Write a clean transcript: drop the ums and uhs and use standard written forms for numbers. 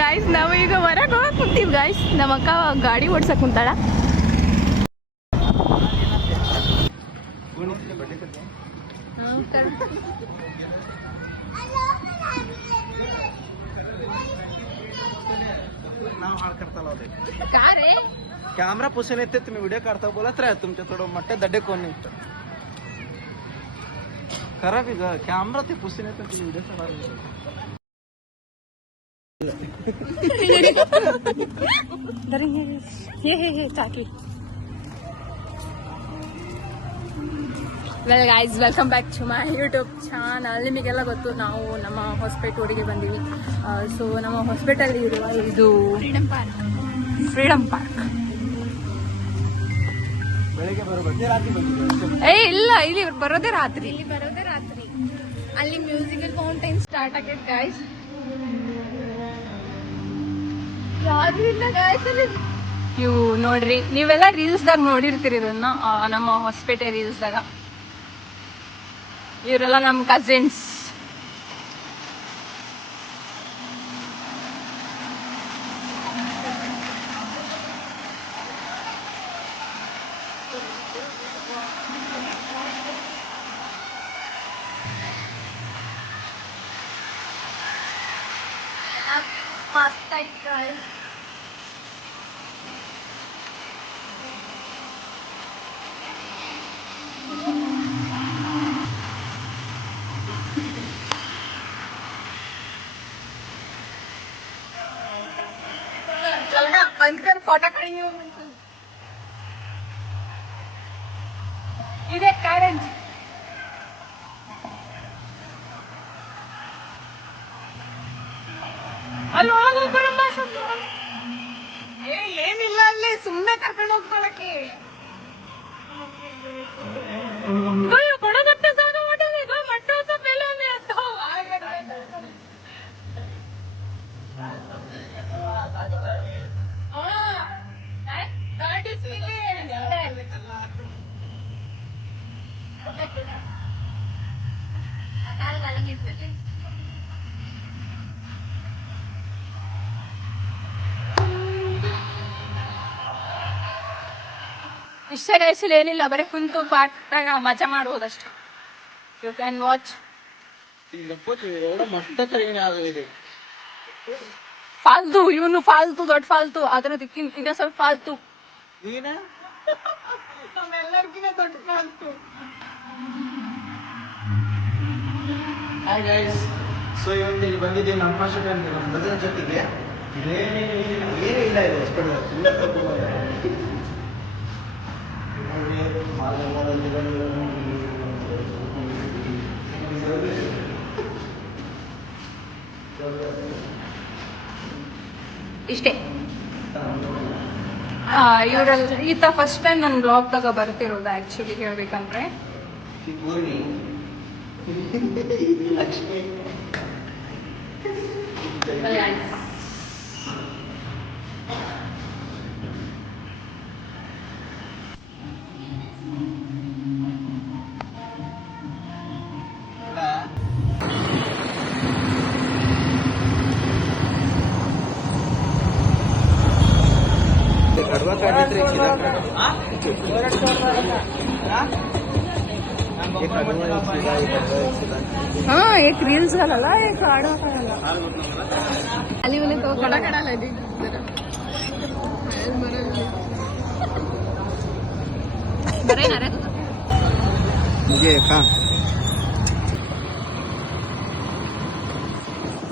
Guys ನಾವು ಈಗ ಹೊರಗೆ ಹೋಗಕ್ ಕುಂತೀವಿ ಗಾಯ್ಸ್. ನಮ್ಮ ಅಕ್ಕ ಗಾಡಿ ಓಡ್ಸಕ್ ಕುಂತಾಳ. कॅमेरा पुसून येते तुम्ही व्हिडिओ काढता बोलत राहा तुमच्या थोडं मोठे दड्डे कोण निघतात खराब आहे ग कॅमेरा ते पुसून येते तुम्ही व्हिडिओ काढा well guys welcome back to my YouTube channel. ನಿಮಗೆಲ್ಲ ಗೊತ್ತು ನಾವು ನಮ್ಮ ಹೊಸಪೇಟೆ ಬಂದೀವಿ. ಸೊ ನಮ್ಮ ಹೊಸಪೇಟೆಯಲ್ಲಿ ಇರುವ ಇದು ಫ್ರೀಡಮ್ ಪಾರ್ಕ್. ಬೆಳಿಗ್ಗೆ ಬರೋದೇ ರಾತ್ರಿ ಏ ಇಲ್ಲ, ಇಲ್ಲಿ ಬರೋದೇ ರಾತ್ರಿ. ಅಲ್ಲಿ ಮ್ಯೂಸಿಕಲ್ ಫೌಂಟೈನ್ ಸ್ಟಾರ್ಟ್ ಆಗೈತೆ ಗೈಸ್. ನೀವು ನೋಡ್ರಿ, ನೀವೆಲ್ಲ ರೀಲ್ಸ್ದಾಗ ನೋಡಿರ್ತೀರಿ ಇದನ್ನ, ನಮ್ಮ ಹೊಸಪೇಟೆ ರೀಲ್ಸ್ದಾಗ. ಇವರೆಲ್ಲ ನಮ್ಮ ಕಸಿನ್ಸ್. ಮಸ್ತ್ ಐತೆ. ಬಂದ್ಕರ್ ಫೋಟೋ ಕಡಿ ಇದೆ ಕಾರಂಜಿ. ಅಲ್ಲಿ ಏನಿಲ್ಲ, ಅಲ್ಲಿ ಸುಮ್ಮನೆ ಕರ್ಕೊಂಡು ಹೋಗ್ಕೊಳಕ್ಕೆ ಕೊಡಗತ್ತೆ ಜಾಗ ಮಟ್ಟೋಸ ಬೆಲೆ ಇಷ್ಟ ಗೈಸಲ್ಲಿ ಏನಿಲ್ಲ, ಬರೀ ಕುಂತು ಪಾಠ ಮಜಾ ಮಾಡುವುದಷ್ಟೇ. You can watch. ಫಾಲ್ತು ಇವನು, ಫಾಲ್ತು ದೊಡ್ಡ ಫಾಲ್ತು. ಅದರ ದಿಕ್ಕಿನ ಸ್ವಲ್ಪ ಫಾಲ್ತು. ನಮ್ಮೆಲ್ಲರಿಗಿನ ದೊಡ್ಡ ಫಾಲ್ತು. ಹಾಯ್ ಗೈಸ್, ಸೊ ಇವತ್ತು ಇಲ್ಲಿ ಬಂದಿದ್ದೀವಿ ನಮ್ಮ ಫಸ್ಟ್ ನಮ್ಮ ಬ್ರದರ್ ಜೊತೆಗೆ. ಏನೂ ಇಲ್ಲ ಇದು ಇಷ್ಟೇ. ಇವರೆಲ್ಲ ಈತ ಫಸ್ಟ್ ಟೈಮ್ ನನ್ನ ಬ್ಲಾಗ್ದಾಗ ಬರ್ತಿರೋದು ಆಕ್ಚುಲಿ ಹೇಳ್ಬೇಕಂದ್ರೆ. ಲಕ್ಷ್ಮಿ हाँ एक रील्स घालायला, एक आडवा घालायला. खाली म्हणे तो कडा काढायला बरं आहे ना रे तुझं. म्हणजे का